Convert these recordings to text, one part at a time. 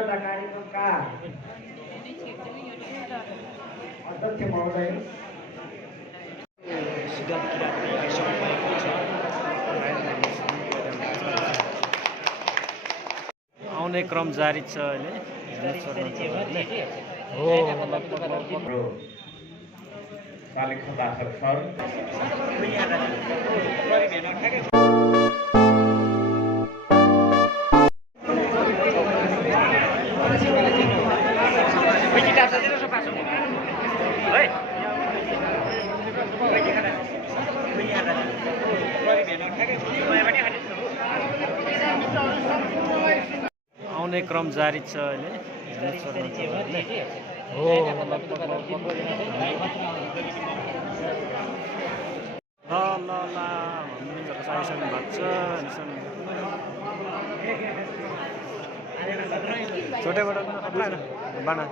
एकता कार्यक्रमका अध्यक्ष महोदय आउने क्रम जारी छ अहिले पालिक सभासद सर आउने क्रम जारी छ अहिले छोटे बड़ा अपना बना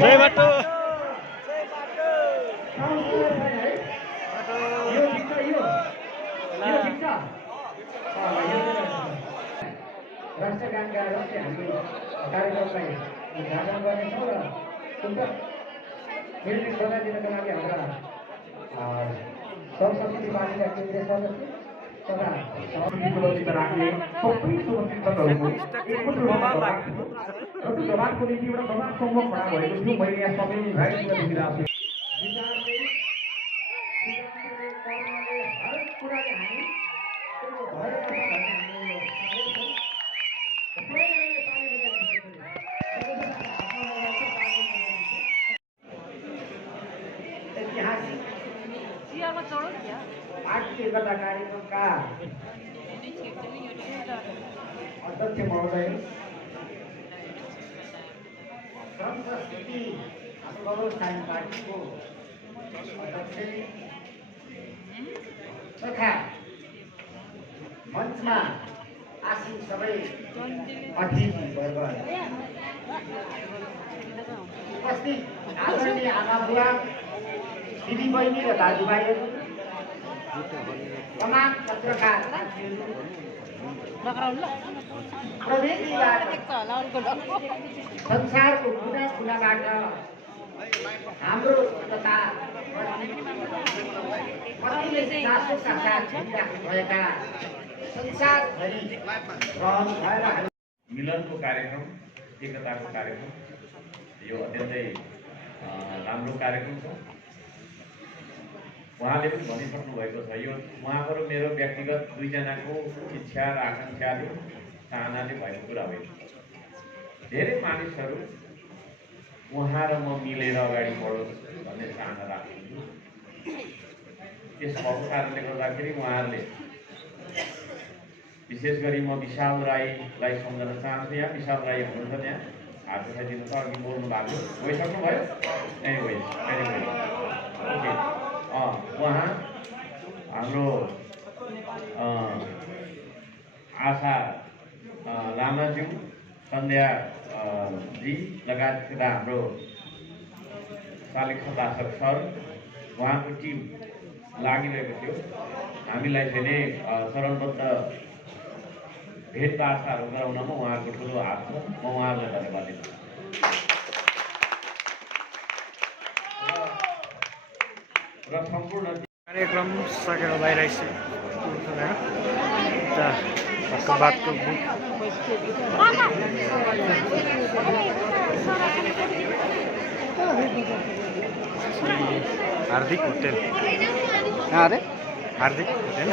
जय बाटो राष्ट्रगान गाएर चाहिँ हामी कार्यक्रमलाई उद्घाटन गर्नेछौँ र म्युजिक बनाइदिनको लागि हाम्रा संसदीय पार्टीका केन्द्रीय सदस्य तथा सभापतिको राख्ने सबै शुभचिन्तकहरूको एकमुट जवानको निम्ति एउटा जवान समूह खडा भएको थियो। मैले यहाँ सबै भाइसँग देखिरहेको छु। हरेक कुराले हामी भारतीय एकता कार्यक्रमका अध्यक्ष महोदय संस्कृति गौरवशाली पार्टीको अध्यक्ष तथा मञ्चमा आसीन सबै अतिथिवर्ग उपस्थित आदरणीय आमा बुवा दिदी बहिनी र दाजुभाइहरू तमाम पत्रकार संसारको कुना कुनाबाट हाम्रो तथा चासोका साथ भएका संसारभरि मिलनको कार्यक्रम एकताको कार्यक्रम यो अत्यन्तै राम्रो कार्यक्रम छ। उहाँले पनि भनिसक्नु भएको छ। यो उहाँको र मेरो व्यक्तिगत दुईजनाको इच्छा र आकाङ्क्षाले चाहनाले भएको कुरा होइन। धेरै मानिसहरू उहाँ र म मिलेर अगाडि बढोस् भन्ने चाहना राख्नुहुन्छ। त्यसो भएको कारणले गर्दाखेरि उहाँहरूले विशेष गरी म विशाल राईलाई सम्झन चाहन्छु। यहाँ विशाल राई हुनुहुन्छ यहाँ, हात उठाइदिनु छ। अघि बोल्नु भएको गइसक्नु भयो? ओके। उहाँ हाम्रो आशा लामाज्यू, सन्ध्या जी लगायतका हाम्रो शालिक सदाशक सर, उहाँको टिम लागिरहेको थियो। हामीलाई चाहिँ नै चरणबद्ध भेटवार्ताहरू गराउनमा उहाँहरूको ठुलो हात छ। म उहाँहरूलाई धन्यवाद दिन्छु। र सम्पूर्ण कार्यक्रम सकेर बाहिर बातको हार्दिक होटेल हार्दिक होटेल